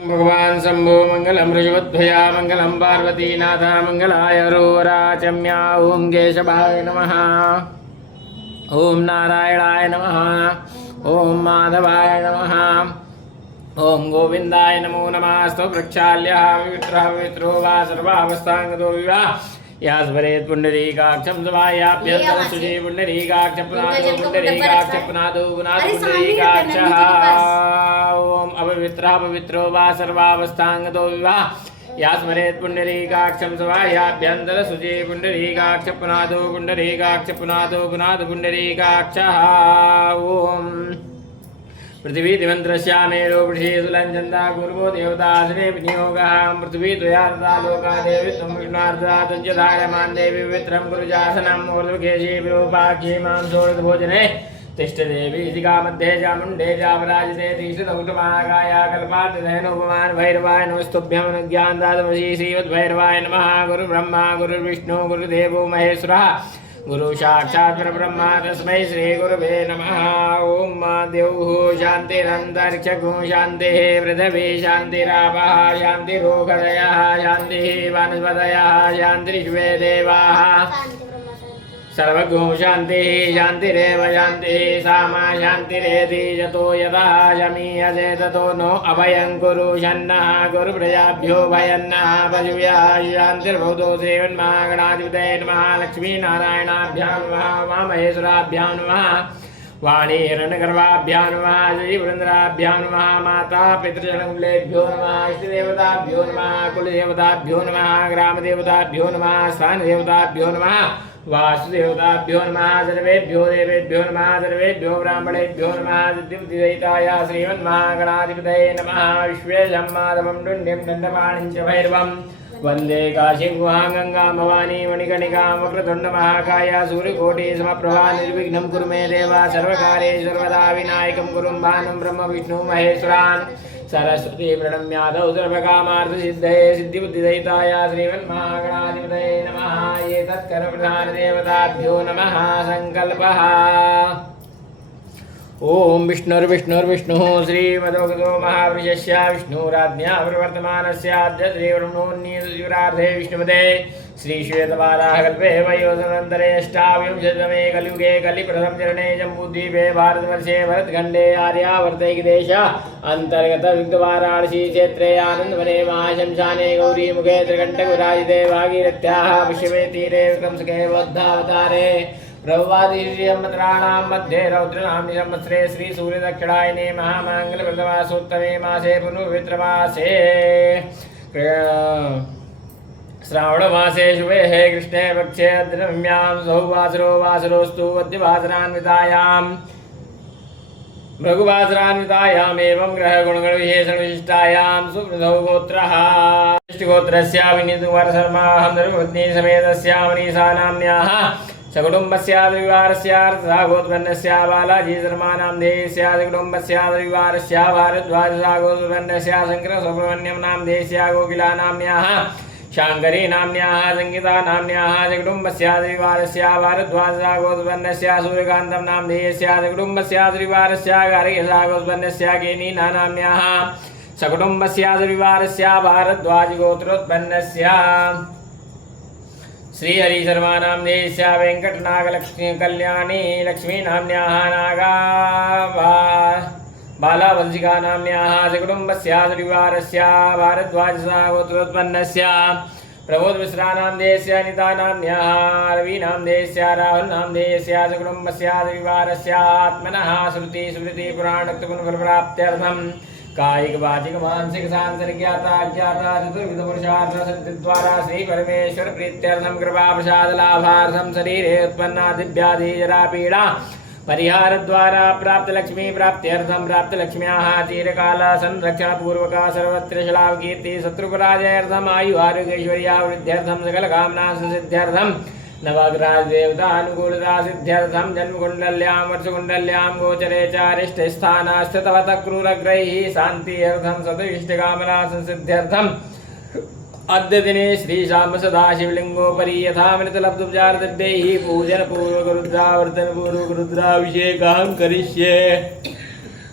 भगवान शंभो मंगलम ऋषभध्वया मंगलम पार्वतीनाथ मंगलाय रोराचम्या ओम केशवाय नमः ओम नारायणाय नमः ओम माधवाय नमः ओम गोविंदाय नमो नमस्तु प्रक्षाल्यः पवित्रो वा सर्वावस्थांगतो विवाह यास्वरेत् पुंडरीकाक्षं समायाभ्यन्तरसुजे पुंडरीकाक्षपुनादो पुंडरीकाक्षपुनादो पुनादो पुंडरीकाक्षः ओम अपवित्रः पवित्रो वा सर्वावस्थांगतो विवाह यास्मरेत् पुंडरीकाक्षं समायाभ्यन्तरसुजे पुंडरीकाक्षपुनादो पुंडरीकाक्षपुनादो पुनादो पुंडरीकाक्षः ओम पृथ्वी दिवंत्रश्यामेरो पृथ्वीसुलञ्चन्दा पूर्वो देवतासने विनियोगः पृथ्वी द्वयार्धा लोका देवी त्वं विष्णार्धा तञ्जधायमान् देवी वित्रं कुरुजासनम् ऊर्ध्वकेशे विरूपाक्षे मां षोडशभोजने तिष्ठदेवी शिखा मध्ये चामुण्डे चापराजिते तीक्ष्णकुटुमाकाया कल्पार्थिधेनोपमान् भैरवाय नमस्तुभ्यमनुज्ञानदातमसि श्रीमद्भैरवाय नमः गुरुब्रह्मा गुरुर्विष्णु गुरुदेवो महेश्वरः गुरु साक्षात् परब्रह्म तस्मै श्री गुरुवे नमः ओम देवः शान्तिरन्तरिक्षगो शान्तिः पृथिवी शान्तिरापः शान्तिरोगदयः शान्तिः वनस्पतयः शान्तिर्विश्वे देवाः सर्वगो शान्तिः शान्तिरेव शान्तिः सामा शान्तिरेति यतो यतः शमीयसे ततो नो अभयं कुरु शन्नः गुरुप्रजाभ्यो भयन्नः पशुभ्यः शान्तिर्भवतो श्रीमन्महागणाधिपतये नमः लक्ष्मीनारायणाभ्यां नमः उमामहेश्वराभ्यां नमः वाणीहिरण्यगर्भाभ्यां नमः श्रीवृन्दाभ्यां नमः माता पितृजनकुलेभ्यो नमः इष्टदेवताभ्यो नमः कुलदेवताभ्यो नमः ग्रामदेवताभ्यो नमः स्थानदेवताभ्यो नमः वासुदेवताभ्यो नमः सर्वेभ्यो देवेभ्यो नमः सर्वेभ्यो ब्राह्मणेभ्यो नमः सिद्धिबुद्धिदयिताय श्रीमन्महागणाधिपतये नमः विश्वेशं माधवं दुण्ड्यं दण्डपाणिं च भैरवं वन्दे काशीं गुहां गंगां भवानी मणिकर्णिकां वक्रतुण्डमहाकाय सूर्यकोटिसमप्रभा निर्विघ्नं कुरु मे देव सर्वकार्येषु सर्वदा विनायकं कुरु भानुं ब्रह्म विष्णु महेश्वरान् सरस्वती प्रणम्यादौ सर्वकामार्थसिद्धये सिद्धिबुद्धिदयिताय श्रीमन्महागणाधिपतये नमः एतत्करप्रधानदेवताभ्यो नमः सङ्कल्पः ओम विष्णुर्विष्णुर्विष्णुः श्रीमदोगतो महावृषस्य विष्णुराज्ञा प्रवर्तमानस्य अद्य श्रीब्रह्मोन्नीतशिवरार्धे विष्णुपदे श्रीश्वेतवाराहकल्पे वयोधनन्तरे अष्टाविंशतितमे कलियुगे कलिप्रथम चरणे जम्बूद्वीपे भारतवर्षे भरतखण्डे आर्यावर्तैकदेश अन्तर्गत विग्धवाराणसी क्षेत्रे आनन्दवने महाशंशाने गौरीमुखे त्रिकण्ठकुराजिते भागीरथ्याः पश्चिमे तीरे विक्रमसखे बौद्धावतारे प्रभुवादिमत्राणां मध्ये रौद्रनाम्नि संवत्सरे श्री सूर्यदक्षिणायने महामाङ्गल्यप्रथमासोत्तमे मासे पुनर्वित्रमासे श्रावणमासे शुभे कृष्णे पक्षे अद्रम्यां सौवासरो वासरोस्तु अद्यवासरान्वितायां भृगुवासरान्वितायाम् एवं ग्रहगुणगणविशेषणविशिष्टायां सुवृद्धौ गोत्रः गोत्रस्य विनीतकुमारशर्माहं धर्मपत्नी समेतस्य मनीषा नाम्न्याः सकुटुम्बस्यादिवारस्यार्थागोत्पन्नस्य बालाजी शर्मानां देयस्य सकुटुम्बस्य दिवारस्य भारद्वाजसागोत्पन्नस्य शङ्करसुब्रह्मण्यं नाम देयस्य गोकिला नाम्न्याः शाङ्करी नाम्न्याः संगीता नाम्न्याः सकुटुम्बस्य दिवारस्य भारद्वाजसागोत्पन्नस्य सूर्यकान्तं नाम देयस्य सकुटुम्बस्य दिवारस्य गार्ग्यसागोत्पन्नस्य केनीना नाम्न्याः सकुटुम्बस्य दिवारस्य भारद्वाजगोत्रोत्पन्नस्य श्री हरिशर्मानां देयस्य वेङ्कटनागलक्ष्मी कल्याणी लक्ष्मी नाम्न्याः नागा बालावंशिका नाम्न्याः सकुटुम्बस्य परिवारस्य भारद्वाजसागोत्रोत्पन्नस्य प्रबोधमिश्राणां देयस्य अनिता नाम्न्याः रवीनां देयस्य राहुलनां देयस्य सकुटुम्बस्य परिवारस्य आत्मनः श्रुति स्मृति पुराणोक्तगुणफलप्राप्त्यर्थं कायिक वाचिक मानसिक सांसर्ज्ञाता ज्ञाता चतुर्विध पुरुषार्थ सिद्धि द्वारा श्री परमेश्वर प्रीत्यर्थम कृपा प्रसाद लाभार्थम शरीरे उत्पन्ना दिव्याधि जरा पीड़ा परिहार द्वारा प्राप्त लक्ष्मी प्राप्त्यर्थम प्राप्त लक्ष्म्याः चिरकाल संरक्षण पूर्वक सर्वत्र शलाभ कीर्ति शत्रुपराजयार्थम आयु आरोग्य ऐश्वर्या वृद्ध्यर्थम सकल कामना सिद्ध्यर्थम नवग्रह देवता अनुकूलता सिद्ध्यर्थम जन्मकुंडल्यां वर्षकुंडल्यां गोचरे चारिष्टस्थानास्थितवत क्रूरग्रैः शान्त्यर्थम सदुष्टकामना सिद्ध्यर्थम अद्य दिने श्री शाम सदाशिवलिंगोपरि यथामृतलब्धोपचार दिव्यैः पूजन पूर्वक रुद्रावर्तन पूर्वक रुद्राभिषेकं करिष्ये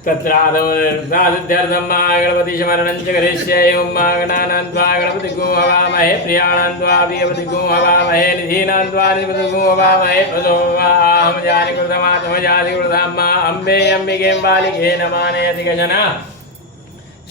तत्रादौर्दासिद्ध्यर्थं गणपतिस्मरणं च करिष्ये ओं गणानान्त्वा गणपतिगुं हवामहे प्रियाणान्त्वा प्रियपतिगुं हवामहे निधीनान्त्वा निधिपतिगुं हवामहे प्रसोवाहं जानिकृतमात्मजातिकृतम्मा अम्बे अम्बिके बालिके नमानयति गजना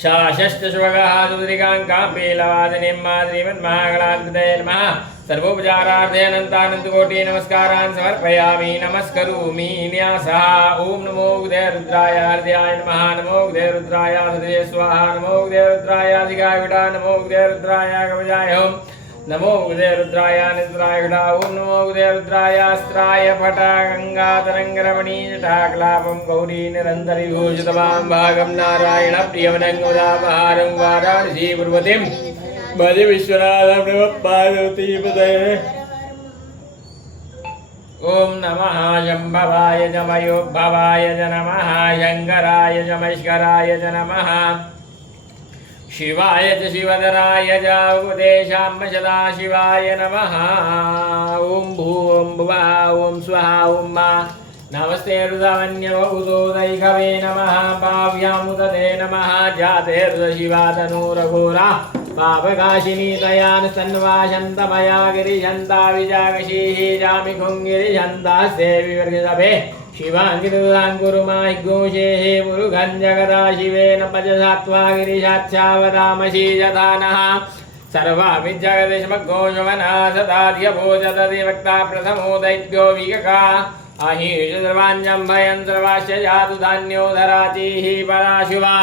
शाषष्टश्वगः सुदृकाङ्काम्बीलवादिनीं माद्रीमन्महागणाधिपतये नमः सर्वोपचारार्थे अनन्तानन्तकोटि नमस्कारान् समर्पयामि नमस्करोमि न्यासः ॐ नमो उदयरुद्राय हृदयाय नमः नमो उदयरुद्राय हृदये स्वाहा नमो उदयरुद्राय अधिकाय विडा नमो उदयरुद्राय कवचाय ओं नमो उदयरुद्राय निद्राय घटा ओं नमो उदयरुद्राय अस्त्राय फटा गंगातरङ्गरमणी जटाकलापं गौरी निरन्तरि भूषितवां भागं नारायण प्रियमनङ्गोदापहारं वाराणसी पूर्वतिं भज विश्वनाथप्रभपार्वतीपतये ओं नमः शम्भवाय च मयोद्भवाय च नमः शङ्कराय च महेश्वराय च नमः शिवाय च शिवधराय च उपदेशाम्ब सदाशिवाय नमः ॐ भूं भुवः ॐ स्वः ॐ मा नमस्ते हृदवन्यवभूतोदैकवे नमः पाव्यामुदते नमः जाते हृदशिवातनूरघोरा पापकाशिनी तयानुसन्वाशन्तमया गिरिशन्ता विजागशीः जामिखुङ्गिरिशन्तास्ते विवर्गिसभे शिवाङ्गिरुदाङ्गुरुमाहि घोषेः मुरुघं जगदा शिवेन पजसात्वा गिरिशाच्छावदामशी यथा नः सर्वाभिजगदिशमघोषमनः सदाध्यभोजदति वक्ता प्रथमो दैत्यो विगका अहिषर्वाञ्जम्भयन् सर्वाश्च जातु धान्यो धरातिः पराशुवा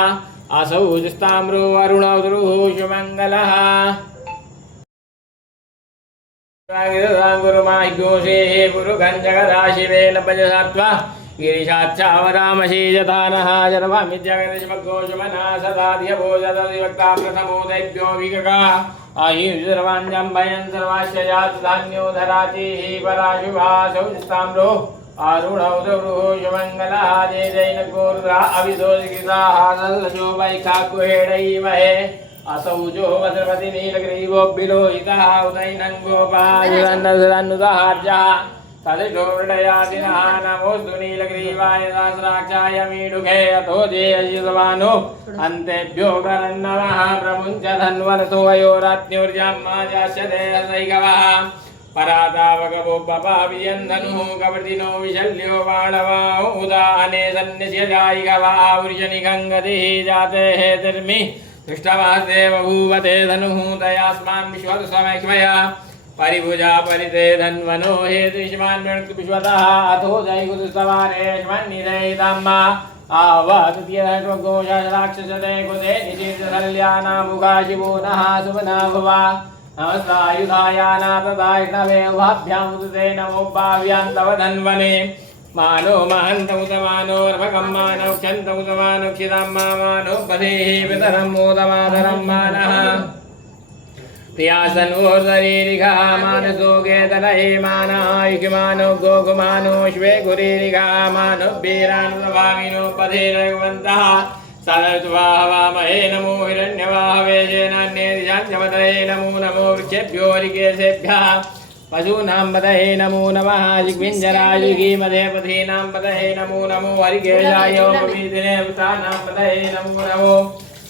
असौ जिस्ताम्रो वरुणौ दुरुषुमङ्गलः गुरुमाहि घोषेः गुरुघं जगदा शिवेन पजसात्वा गिरिशाच्छावदामशी यथा नः सर्वाभिजगदिशमघोषमनः सदाध्यभोजदति वक्ता प्रथमो दैत्यो विगका अहिषर्वाञ्जम्भयन् सर्वाश्च जातु धान्यो धरातिः पराशुवा असौ जिस्ताम्रो अरुणौ दुरुषुमङ्गलः जय जय नकोरुद्रा अभिदोषिताः सल्लशो वैखाकुहेडैमहे असौ जो वज्रपति नीलग्रीवो विलोहितः उदयनङ्गोपायुरन्नसुरन्नुतहार्यः तदिषोर्डयादिनः नमोऽस्तु नीलग्रीवाय सहस्राक्षाय मीडुघे अथो जेयजितवानो अन्तेभ्यो गरन्नमः प्रमुञ्च धन्वनसो वयोरात्न्योर्जां माजास्यते सैगवः परातावगवो पपावियन्धनुः कवर्तिनो विशल्यो बाणवाहो उदाने सन्निस्य जायिगवः वृषनिगङ्गतिः जाते हेतिर्मि दृष्टवास्ते बभूवते धनुः तयास्मान् विश्वतसमैक्ष्मया परिभुजा परिते धन्वनो हेतुष्मान् वृणक्तु विश्वतः अथो जयकुतुस्तवारेष्मन्निदयिताम्मा आवतुत्यघोषराक्षसते कुते निशीर्षशल्यानामुखा शिवो नः सुमना भुवा नमस्तायुधायानाथदायिष्णवे उभाभ्यामुदते नमो भाव्यान्तव धन्वने मानो महन्तमुतमानो रभकं मानौ क्षन्तमुतमानोक्षितां मानो पदेः पितरं मोदमाधरं मानः प्रियासन्वोर्धरीरिघः मानसो गेतलहे मानः युगिमानो गोकुमानो श्वे गुरीरिघः मानो वीरानुभाविनो पदे रघुवन्तः सदत्वाहवामहे नमो हिरण्यवाहवे जेनान्येदिशान्त्यवतये नमो नमो वृक्षेभ्यो हरिकेशेभ्यः पशूनां पतये नमो नमः जिग्विञ्जरायुगीमधे पथीनां पतये नमो नमो हरिकेशाय पवीदिने वृतानां पतये नमो नमो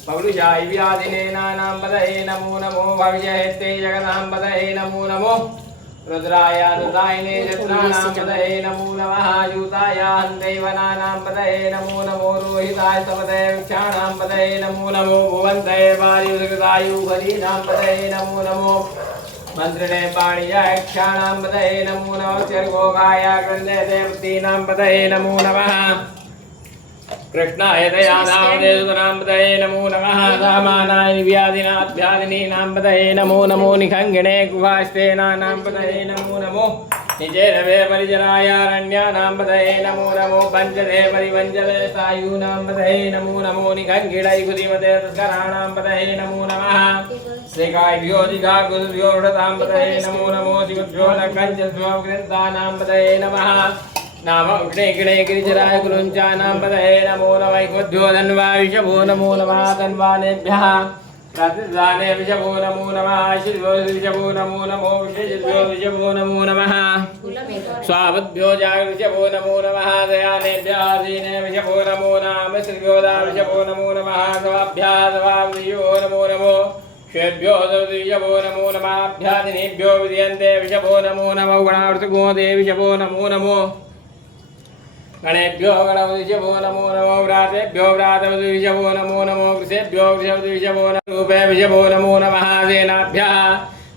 पवृषाय व्याधिनेनानां पतये नमो नमो भविष्यहेत्ते जगतां पतये नमो नमो रुद्राय रुद्रायिने चत्राणां पतये नमो नमः यूताय हन्दैवनानां पतये नमो नमो रोहिताय सपतये वृक्षाणां पतये नमो नमो भुवन्तये वायुसकृतायुहरीणां पतये नमो नमो मंत्रिणे पाणिजाय क्षाणां पतये नमो नमः चर्गोगाय गृह्णेते वृत्तीनां पतये नमो नमः कृष्णाय दयाधामदेशुनां पतये नमो नमः सामानाय व्याधिनाभ्यादिनीनां पतये नमो नमो निखङ्गिणे गुहास्तेनानां पतये नमो नमो निजेरवे परिजनायारण्यानां पतये नमो नमो पञ्चदे परिवञ्चदे सायूनां पतये नमो नमो निखङ्गिणै गुदिमते तस्कराणां पतये नमो नमः श्रीकायभ्यो दिघागुभ्यो वृतां पतये नमो नमो शिवभ्यो नकञ्चभ्यो गृन्तानां पतये नमः नाम उग्ने गिणे गिरिजराय गुरुञ्चानां पतये नमो नमः वैकुभ्यो धन्वा विषभो नमो नमः तन्वानेभ्यः प्रतिदाने विषभो नमो नमः शिवो विषभो नमो नमो विषेभ्यो विषभो नमो नमः स्वावद्भ्यो जागृषभो नमो नमः दयानेभ्यः दीने विषभो नमो नमः श्रीभ्योदा विषभो नमो नमः स्वाभ्यः स्वाभ्यो नमो नमो श्वेभ्यो विषभो नमो नमः अभ्यादिनेभ्यो विद्यन्ते विषभो नमो नमो गणावर्तगोदे विषभो नमो नमो गणेभ्यो गणपतिभ्यो नमो नमो व्रातेभ्यो व्रातपतिभ्यो नमो नमो वृषेभ्यो वृषपतिभ्यो नमो रूपेभ्यो नमो नमः सेनाभ्यः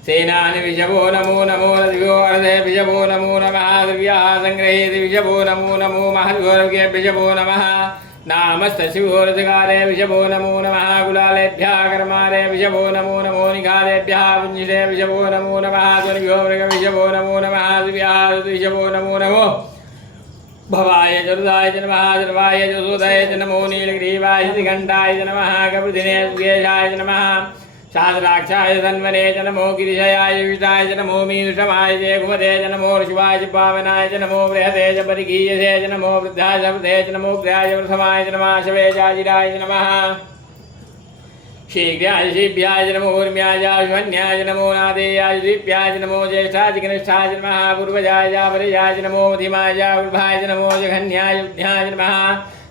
सेनानिभ्यो नमो नमो नदिभ्यो अर्धेभ्यो नमो नमः द्रव्यः संग्रहेभ्यो नमो नमो महद्भ्यो नमः नामस्तशिवोरजकारेभ्यो नमो नमः कुलालेभ्यः कर्मारेभ्यो नमो नमो निकालेभ्यः पुञ्जितेभ्यो नमो नमः ध्वनिभ्यो मृगभ्यो नमो नमः दिव्याभ्यो नमो नमो भवाय जरुदाय नमः जर्वाय जसोदाय नमो नीलग्रीवाय घंटाय नमः कपिदिने सुगेशाय नमः शाद्राक्षाय धन्वने नमो गिरिशयाय विष्टाय नमो मीनुषमाय घुमते नमो शिवाय पावनाय नमो बृहते च परिगीयसे नमो वृद्धाय वृद्धे नमो ग्रहाय प्रथमाय नमः शवेशाजिराय नमः शीघ्राय शिभ्याय नमो ऊर्म्याय शून्याय नमो नादेयाय दीप्याय नमो ज्येष्ठाय कनिष्ठाय नमः पूर्वजाय वरयाय नमो मध्यमाय उर्भाय नमो जघन्याय युध्याय नमः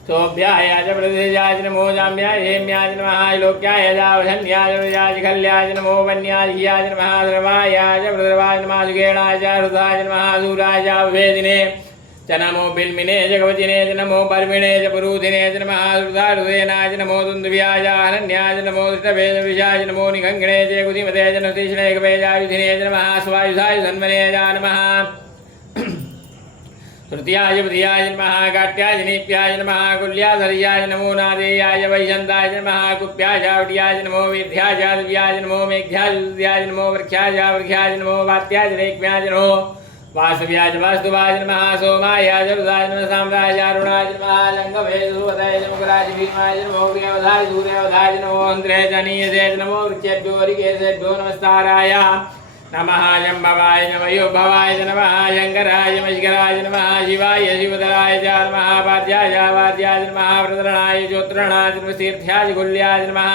सोभ्याय च प्रदेशाय नमो जाम्याय हेम्याय नमः लोक्याय जावधन्याय वरयाय खल्याय नमो वन्याय हियाय नमः द्रवाय च प्रद्रवाय नमः सुगेणाय च हृदाय नमः सूराय च वेदिने च नमो बिल्मिने च कवचिने च नमो पर्मिणे च पुरुधिने च नमः हृदाय च नमो दुन्दुभ्याय अनन्याय च नमो दृष्टभे च विषाय च नमो निखङ्गणे च कुधिमते च नतीष्णे कवेजायुधिने च नमः स्वायुधाय धन्वने च नमः तृतीयाय पृथियाय नमः काट्याय नीप्याय नमः कुल्याधर्याय नमो नादेयाय वैजन्ताय नमः कुप्याय वट्याय नमो वेद्याय दिव्याय नमो मेघ्याय दुद्याय नमो वृक्षाय वृक्षाय नमो वात्याय रेक्म्याय नमो वासव्याय वास्तुवाय नमः सोमाय जरुदाय नमः साम्राय अरुणाय नमः लंगवे सुवदाय नमोराज भीमाय नमो देवदाय सूर्यवदाय नमो इन्द्रे जनीयसे नमो वृक्षेभ्यो ऋगेशेभ्यो नमस्काराय नमः जम्भवाय नमः योभवाय नमः शंकराय मश्कराय नमः शिवाय शिवधराय च नमः पाद्याय वाद्याय नमः प्रतरणाय ज्योत्रणाय नमः तीर्थ्याय गुल्याय नमः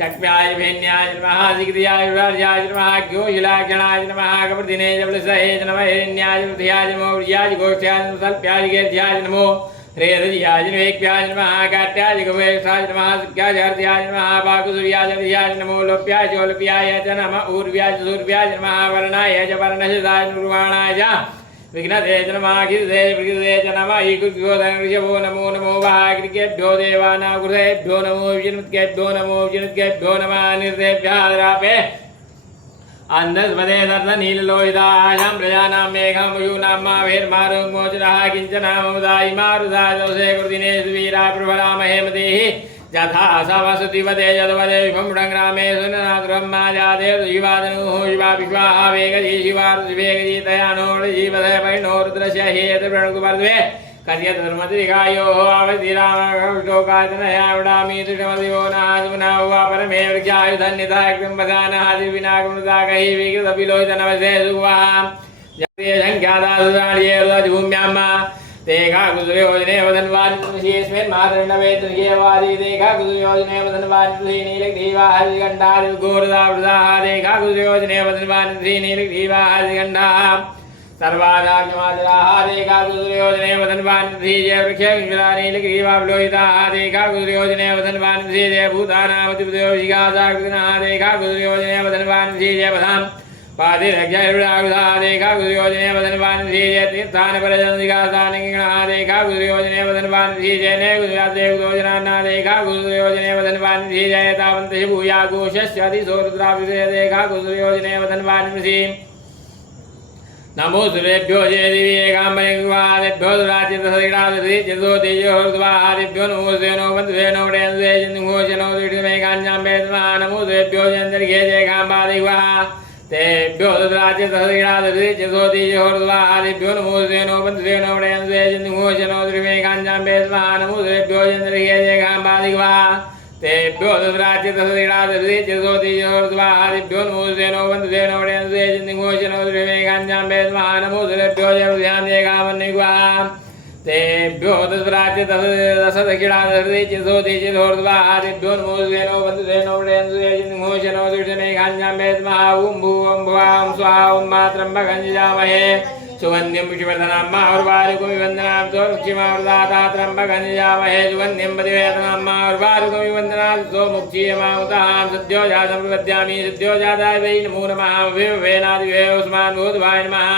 चक्म्याय भेन्याय नमः दिग्रियाय विराज्याय नमः ज्ञोशिलाक्षणाय नमः कप्रदिने च वृषहे च नमः हिरण्याय वृथ्याय नमो व्रियाय गोष्ठ्याय नमः सल्प्याय गेर्ध्याय नमो रेदयाय नमेक्याय नमः काट्याय गवेशाय नमः सुख्याय हर्द्याय नमः पाकुसूर्याय हर्द्याय नमो लोप्याय चोलप्याय च नमः ऊर्व्याय सूर्व्याय नमः वर्णाय च वर्णशदाय निर्वाणाय च विघ्नते च नमः गिरिते विघ्नते च नमः ईकुभ्यो धनऋषभो नमो नमो वाग्रिकेभ्यो देवानागुरुभ्यो नमो विष्णुकेभ्यो नमो विष्णुकेभ्यो नमः निर्देभ्यः द्रापे अन्धस्मदे दर्शनीललोहितायां प्रजानां मेघं वयूनां वेर्मारुमोचरः किञ्चनाममुदायि मारुदादोषे कृतिने सुवीराय प्रभरामहे मतिः यथा सवसुतिवदे यद्वदे विभंग्रामे सुननाद्ब्रह्माजादे शिवादनुः शिवा विश्वाः वेगजी शिवार्वेगजी तयानोर् जीवदे वैणोरुद्रस्य हेतप्रणुकुवर्ध्वे कथयधर्मतिरिकायोः आवधिरामश्लोकायतनयावडामि दृढमदिवो नासुना वा परमे वृक्षायुधन्यताग्रम्बधानः दिविनागुणदाकैः विकृतपिलोहितनवसे सुवाः जये संख्यादासुराण्येर्दभूम्याम् तेघा कुसुरयोजने वदन्वादितुषेऽस्मिन् मातर्णवेतुर्येवादि तेघा कुसुरयोजने वदन्वादितुषे नीलग्रीवाः हरिगण्डादिगोरदावृताः तेघा कुसुरयोजने वदन्वादितुषे नीलग्रीवाः हरिगण्डाः सर्वादाज्ञमादराः तेघा कुसुरयोजने वदन्वादितुषे जयवृक्षे नीलग्रीवावलोहिताः तेघा कुसुरयोजने वदन्वादितुषे जयभूतानामतिपदयोषिकासाकृतिनः तेघा कुसुरयोजने वदन्वादितुषे जयपदाम् पादिरक्षायुरायुधा देखा गुरुयोजने वदनवान धीजे तीर्थान परजनदिगासानिगणः देखा गुरुयोजने वदनवान धीजे ने गुरुयाते गुरुयोजनाना देखा गुरुयोजने वदनवान धीजे तावन्ते भूया घोषस्य अधिसोरुद्राभिषे देखा गुरुयोजने वदनवान धीजे नमो सुरेभ्यो जय देवी एकाम्बरेभ्यो दुराचितसदिगणादधि चितो तेजोर्द्वाहादिभ्यो नमो सेनो वन्दुसेनो वडेन्दुसे जन्घोषनो दृढमेकाञ्जाम्बेत्मा नमो सुरेभ्यो जयन्तर्घे जयकाम्बादिग्वाः तेभ्यो दुराचितसदिगणादधि चितो तेजोर्द्वाहादिभ्यो नमो सेनो वन्दुसेनो वडेन्दुसे जन्घोषनो दृढमेकाञ्जाम्बेत्मा नमो सुरेभ्यो जयन्तर्घे जयकाम्बादिग्वाः तेभ्यो दुराचितसदिगणादधि चितो तेजोर्द्वाहादिभ्यो नमो सेनो वन्दुसेनो वडेन्दुसे जन्घोषनो दृढमेकाञ्जाम्बेत्मा नमो सुरेभ्यो जयवृद्ध्यां जयकामन्निग्वाः तेभ्यो दशराज्य दशदक्षिणा दशदेचितो देचितोर्ध्वादिभ्यो नमो धेनो बन्धुधेनो वृषेनो दुष्टने गाञ्जाम्बेत् महा ॐ भूवं भुवां स्वाहा ॐ मात्रम्भगं यजामहे सुगन्धिं पुष्टिवर्धनां मारुवारुकमिवन्दनां सोमुक्षिमावृताता त्र्यम्बकं यजामहे सुगन्धिं पतिवेदनां मारुवारुकमिवन्दनां सोमुक्षीयमामुतां सद्यो जातं प्रपद्यामि सद्यो जाताय वै नमो नमः वेनादिवे उस्मान् भूतभाय नमः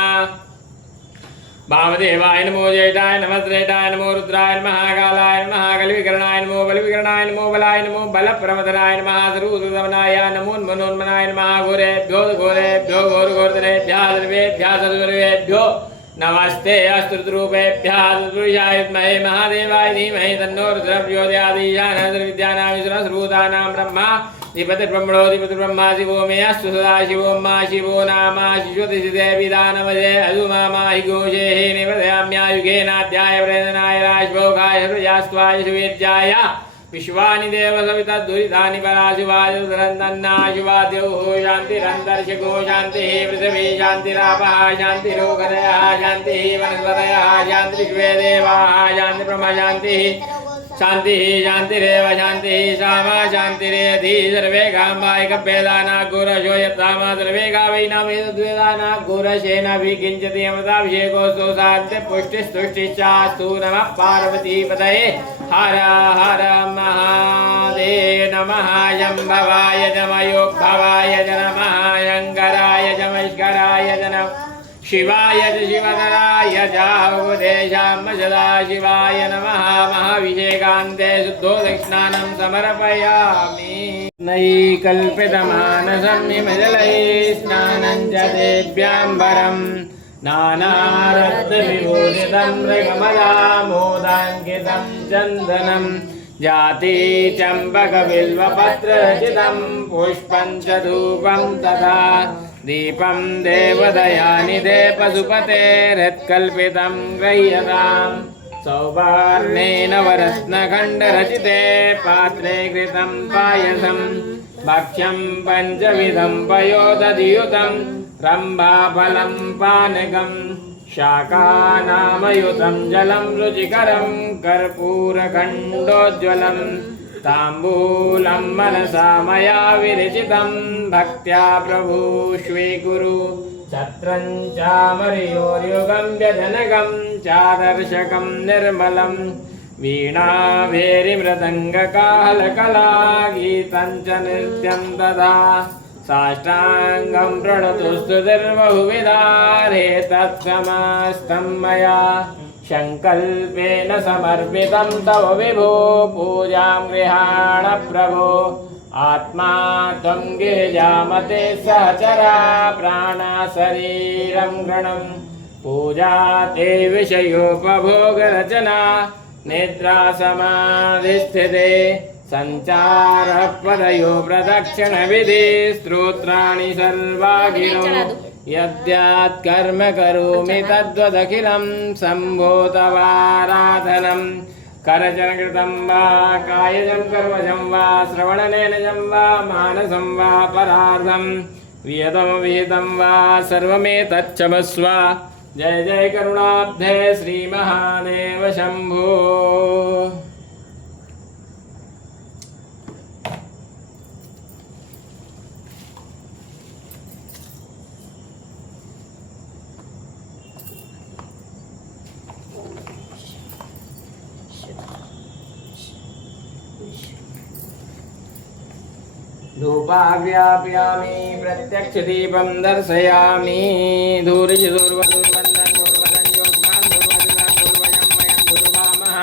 वामदेवाय नमो ज्येष्ठाय नमः श्रेष्ठाय नमो रुद्राय नमः कालाय नमः कलिविकरणाय नमो बलविकरणाय नमो बलाय नमो बलप्रमथनाय नमः सर्वदमनाय नमो मनोन्मनाय नमः घोरेभ्यो घोरेभ्यो घोरघोरतरेभ्यः सर्वेभ्यः सर्वसर्वेभ्यो नमस्ते अस्तुतरूपेभ्यः तत्पुरुषाय विद्महे महादेवाय धीमहि तन्नो रुद्रः प्रचोदयात् ईशानः सर्वभूतानां ब्रह्मा अधिपतिर्ब्रह्मा शिवो मे अस्तु सदा शिवो मा शिवो नाम शिशुतिदेविदानमजे अधुमाहि घोषेः निवेदयाम्यायुगेनाध्याय प्रेरणाय राजभोगाय सर्वजास्त्वाय सुवेद्याय विश्वानि देव सवितद्दुरितानि पराशिवाय सुरन्दन्ना शिवाद्यो शान्तिरन्तरिक्षगो शान्तिः पृथिवी शान्तिरापः शान्तिरोगदयः शान्तिः वनस्पतयः शान्तिर्विश्वे देवाः शान्तिब्रह्म शान्तिः शान्तिः शान्तिरेव शान्तिः सामा शान्तिरेधि सर्वे गाम्बाय कप्पेदाना गोरशो यत्सामा सर्वे गावैनामेतद्वेदाना गोरशेनाभि किञ्चित् अमृताभिषेकोऽस्तु शान्ति पुष्टिस्तुष्टिश्चास्तु नमः पार्वतीपतये हर हर महादेव नमः शम्भवाय नमयोद्भवाय नमः शङ्कराय नमस्कराय नमः शिवाय च शिवधराय च उपदेशां सदा शिवाय नमः महाभिषेकान्ते शुद्धो दक्षिणानं समर्पयामि नैकल्पितमानसं हिमजलैः स्नानं च तेभ्याम्बरं नानारत्नविभूषितं मृगमलामोदाङ्कितं चन्दनं जाति चम्पकबिल्वपत्ररचितं पुष्पं च धूपं तथा दीपं देवदयानिधे पशुपतेर्हृत्कल्पितं गृह्यतां सौवर्णेन वरत्नखण्डरचिते पात्रे कृतं पायसं भक्ष्यं पञ्चविधं पयोदधियुतं रम्भाफलं पानकं शाकानामयुतं जलं रुचिकरं कर्पूरखण्डोज्ज्वलम् ताम्बूलं मनसा मया विरचितं भक्त्या प्रभु स्वीकुरु छत्रं चामरयोर्युगं व्यजनकं चादर्शकं निर्मलं वीणाभेरिमृदङ्गकाहलकला गीतं च नृत्यं तथा साष्टाङ्गं प्रणतुस्तुतिर्बहुविधा तत्समस्तं मया संकल्पेन समर्पितं तव विभो पूजां गृहाण प्रभो आत्मा त्वं गिरिजामते सहचरा प्राणा शरीरं गणं पूजा ते विषयोपभोगरचना निद्रा समाधिस्थिते संचारः पदयो प्रदक्षिणविधि स्तोत्राणि सर्वा गिरो यद्यात् कर्म करोमि तद्वदखिलं शम्भो तवाराधनं करचरणकृतं वा कायजं कर्मजं वा श्रवणनयनजं वा मानसं वा परार्धं विहितं वा सर्वमेतच्छमस्व जय जय करुणाब्धे श्रीमहादेव शम्भो। धूपाव्याप्यामि प्रत्यक्षदीपं दर्शयामि धूर्वधूर्वन्दन् धूर्वदन् योस्मान् धूर्वदन् धूर्वयं वयं धूर्वामः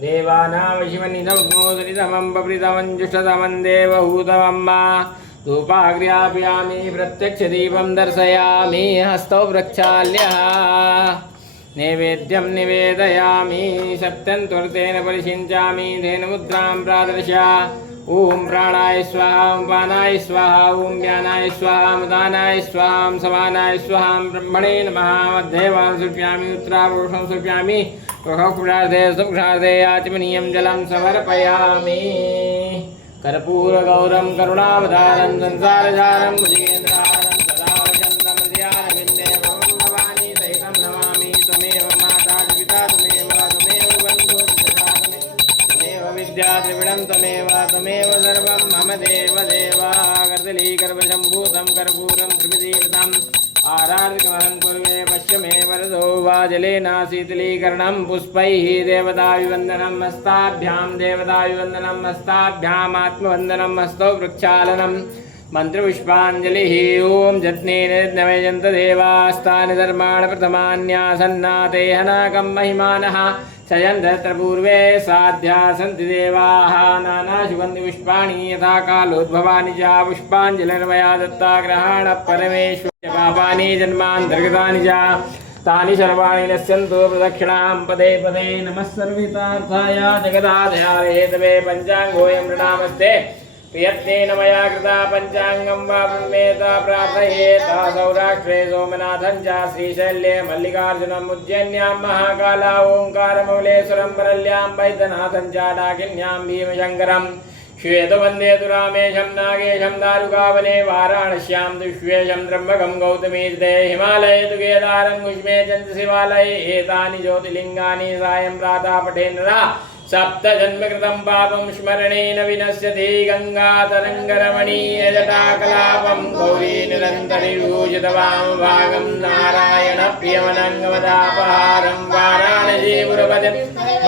देवानां शिवनिधमग्नोदरितमं बभृतमं जुष्टतमं देवहूतमं मा धूपाव्याप्यामि प्रत्यक्षदीपं दर्शयामि हस्तौ प्रक्षाल्यः नैवेद्यं निवेदयामि सत्यं त्वरतेन परिषिञ्चामि तेन मुद्रां प्रादर्श्य ओम प्राणाय स्वाहा ओम पानाय स्वाहा ओम ज्ञानाय स्वाहा उदानाय स्वाहा समानाय स्वाहा ब्रह्मणे नमः मध्यवान् सुप्यामि उत्तरापुरुषं सुप्यामि प्रभुपुरार्धे सुपुरार्धे आचमनीयं जलं समर्पयामि कर्पूरगौरं करुणावतारं संसारसारं भुजगेन्द्रहारं सदा वसन्तं हृदयारविन्दे भवानी सहितं नमामि त्वमेव माता पिता त्वमेव विद्या त्रिविधं तमेव सर्वं मम देवदेवा कर्दलीगर्भशम्भूतं कर्पूरं त्रिविधीकृतम् आरार्कमहं कुर्वे पश्य मे वरदो वाजलेन शीतलीकरणं पुष्पैः देवताभिवन्दनं हस्ताभ्यां देवताभिवन्दनं हस्ताभ्याम् आत्मवन्दनं हस्तौ वृक्षालनं मन्त्रपुष्पाञ्जलिः ॐ जत्नेन नवयन्त देवास्तानि धर्माणि प्रथमान्यासन्नाते हनाकं महिमानः शयन्तत्र पूर्वे साध्या सन्ति देवाः नानासुगन्धिपुष्पाणि यथा कालोद्भवानि च पुष्पाञ्जलिर्मया दत्ता ग्रहाणः परमेश्वर पापानि जन्मान्तर्गतानि च तानि सर्वाणि नश्यन्तु प्रदक्षिणां पदे पदे नमः सर्वितार्थाय जगदाधारे तवे पञ्चाङ्गोऽयं नृणामस्ते प्रियत्नेन मया कृता पञ्चाङ्गं वा ब्रह्मेता प्रार्थयेता सौराष्ट्रे सोमनाथं च श्रीशैल्ये मल्लिकार्जुनम् उज्जैन्यां महाकाला ओङ्कारमौलेश्वरं वरल्यां वैद्यनाथं च डाकिन्यां भीमशङ्करं श्वेतवन्दे तु रामेशं नागेशं दारुकावने वाराणस्यां दुष्वेशं त्र्यम्बकं गौतमीर्थे हिमालये तु केदारं कुष्मे च शिवालये एतानि ज्योतिर्लिङ्गानि सायं प्रातः पठेन्नरः सप्तजन्मकृतं पापं स्मरणेन विनश्यति गङ्गातरङ्गरमणीयजटाकलापं गौरी निरन्तरिभूषितवामभागं नारायणप्रियमनङ्गमदापहारं वाराणसीपुरपतिं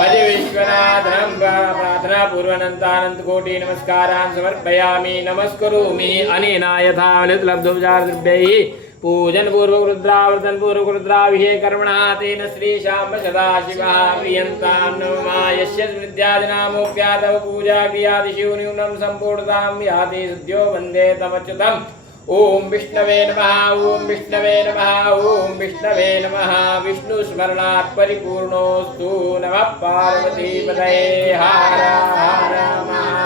भज विश्वनाथं प्रार्थनापूर्वनन्तानन्तकोटि नमस्कारान् समर्पयामि नमस्करोमि अनेन यथा लब्धोपचारद्रव्यैः पूजन पूर्वक रुद्रावर्तन पूर्वक रुद्राभिषेक कर्मणा तेन श्री शाम्ब सदाशिवः प्रियन्तां नमः यस्य विद्यादिनामोऽप्यातव पूजा क्रियादि शिवन्यूनं सम्पूर्णतां याति सद्यो वन्दे तमच्युतम् ओम विष्णवे नमः ओम विष्णवे नमः ओम विष्णवे नमः विष्णुस्मरणात् परिपूर्णोऽस्तु नमः पार्वतीपतये हर हर महादेव।